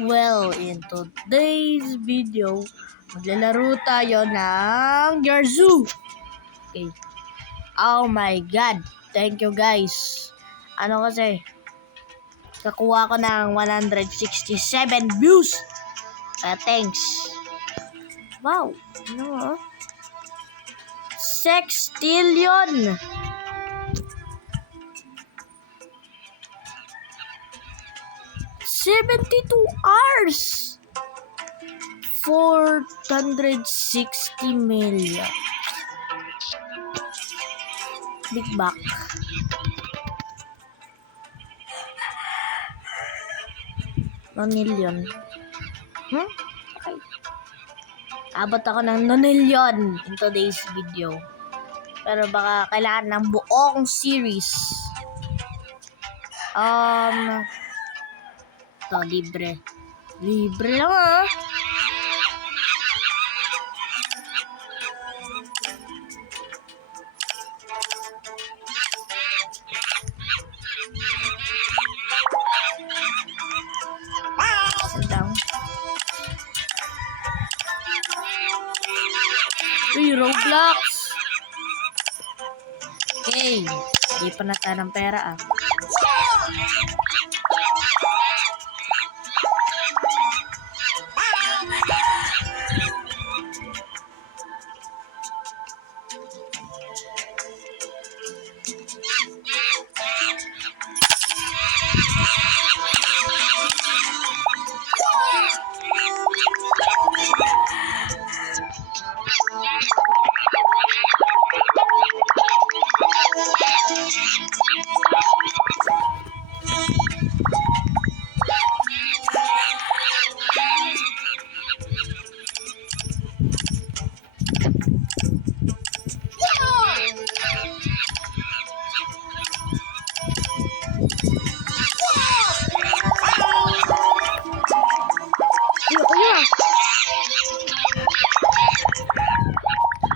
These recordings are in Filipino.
Well, in today's video, maglalaro tayo ng Yarzu. Okay. Oh my God. Thank you guys. Ano kasi, kakuha ko ng 167 views. Thanks. Wow. Ano? Sextillion. 72 hours. 460 million. Big back. Nonilyon. Okay. Abot ako ng nonilyon in today's video. Pero baka kailangan ng buong series. Ito, libre. Libre lang ah. Uy, Roblox! Okay, hindi pa na tayo ng pera ah.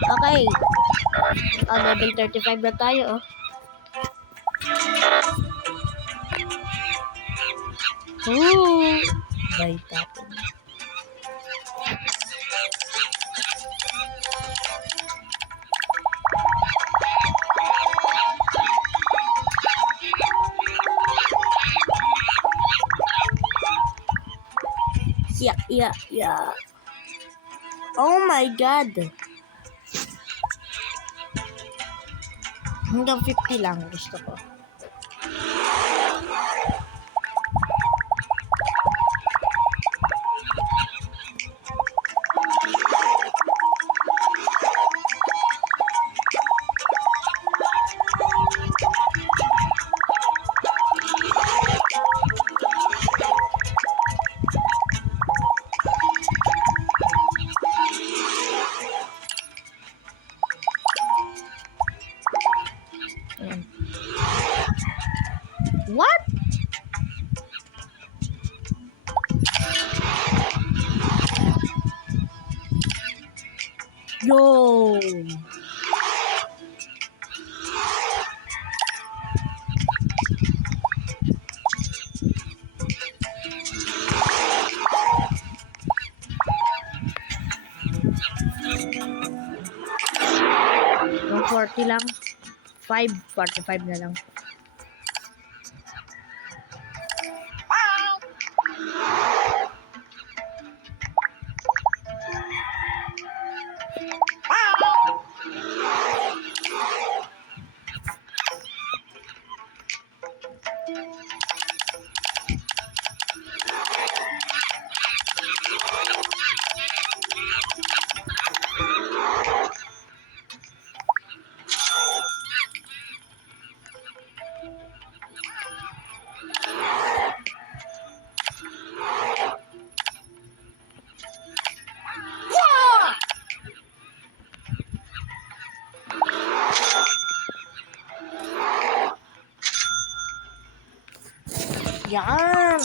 Okay. Level 35 na tayo, oh. Ooh. Bye, tapon. Yeah. Oh my God. Hanggang 50 lang gusto ko. What? Yo. Yung 40 lang. 45 na lang. Yan.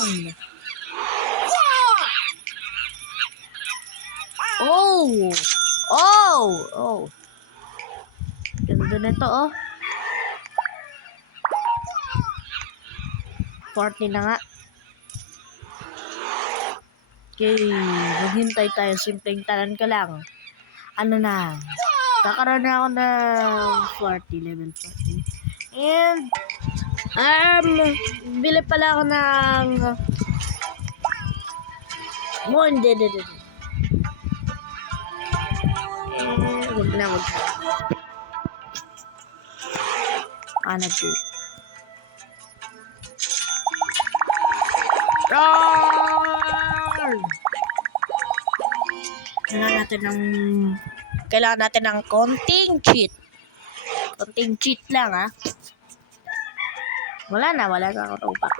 Oh. Ganda na to, oh. 40 na nga. Okay, maghintay tayo. Simpleng talan ka lang. Ano na? Kakaroon na ako ng 40, level 40. And, bili pala ako ng... Oh, hindi. Huwag na. Another. Roar! Kailangan natin ng konting cheat. Konting cheat lang, ha? Wala na ako Robux.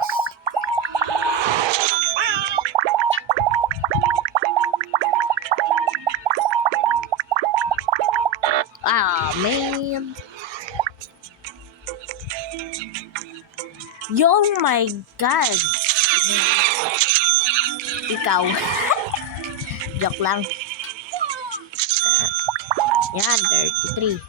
Man. Oh my God. Ikaw. Joke lang. Yan, 33.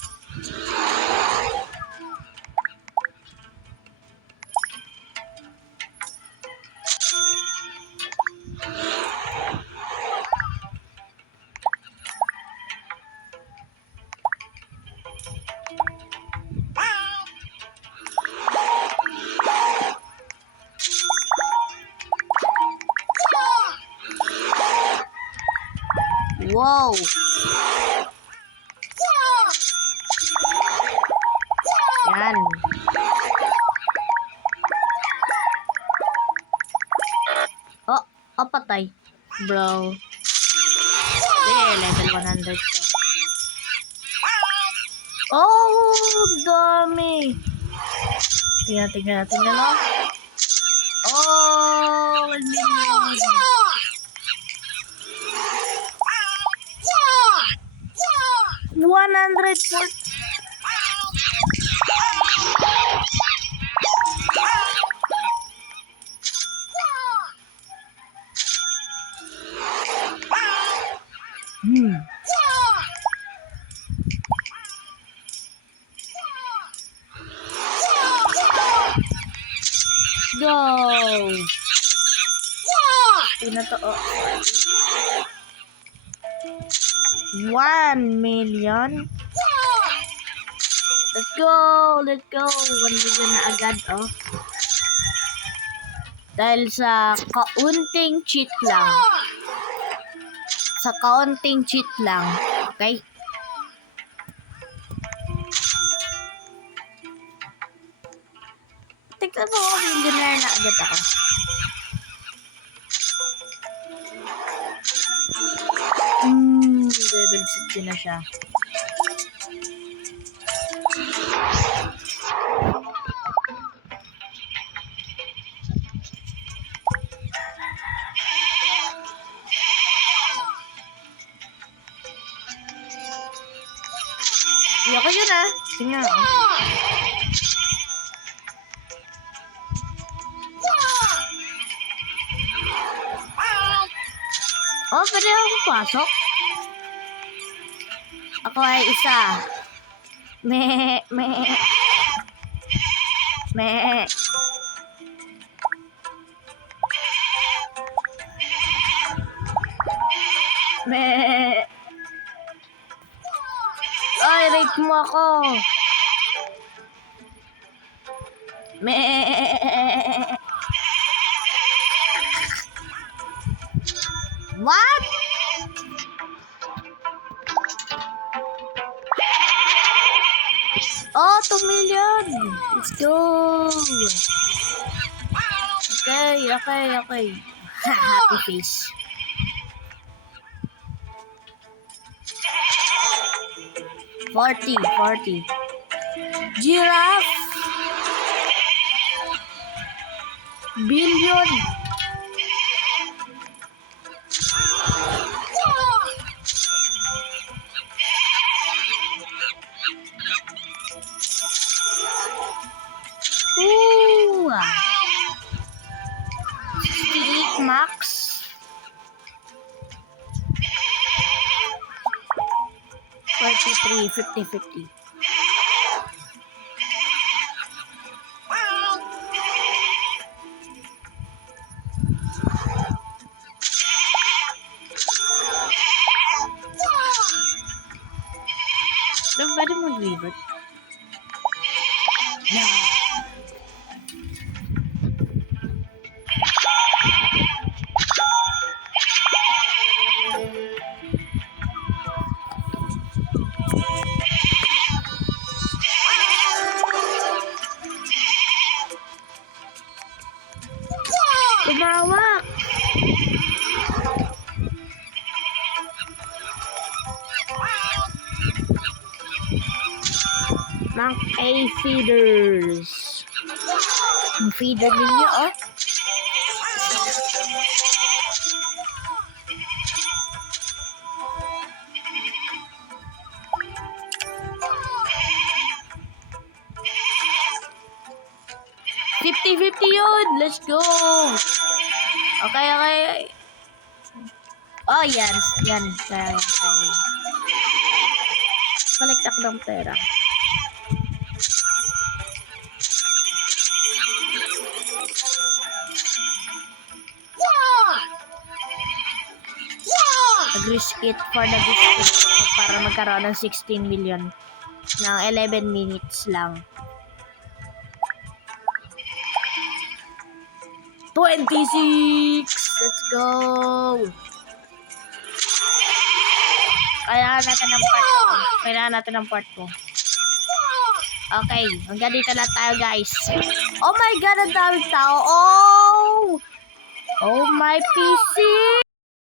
Wow! Yan. Oh, patay. Bro. Sige, level 100 ko. Oh, dami. Tingnan natin na lang. Oh, 1 million. $140. Go! Tingnan to. 1 million. Let's go! 1 million na agad, oh. Dahil sa kaunting cheat lang. Okay? Tignan mo, millionaire na agad ako. Level 60 na siya. Ayoko yun, ah. Tingnan mo. Oh, pwede akong pasok. Ako ay isa. Me. Ay, rape mo ako. What? Oh, 2 million. Let's go. Okay. Happy face. $40. Giraffe. Billion. Ooh. 68 max. 43, 50. mag-revert? Lumawak! Mga A-feeders. Ang feeder ninyo, oh. $50-50 yun! Let's go! Okay. Oh, yan. Kaya. Collect ako ng pera. Risk it for the biscuit para magkaroon ng 16 million ng 11 minutes lang. 26! Let's go! Kailangan natin ng part ko. Okay, hanggang dito lang tayo, guys. Oh my God, ang daming tao. Oh my PC!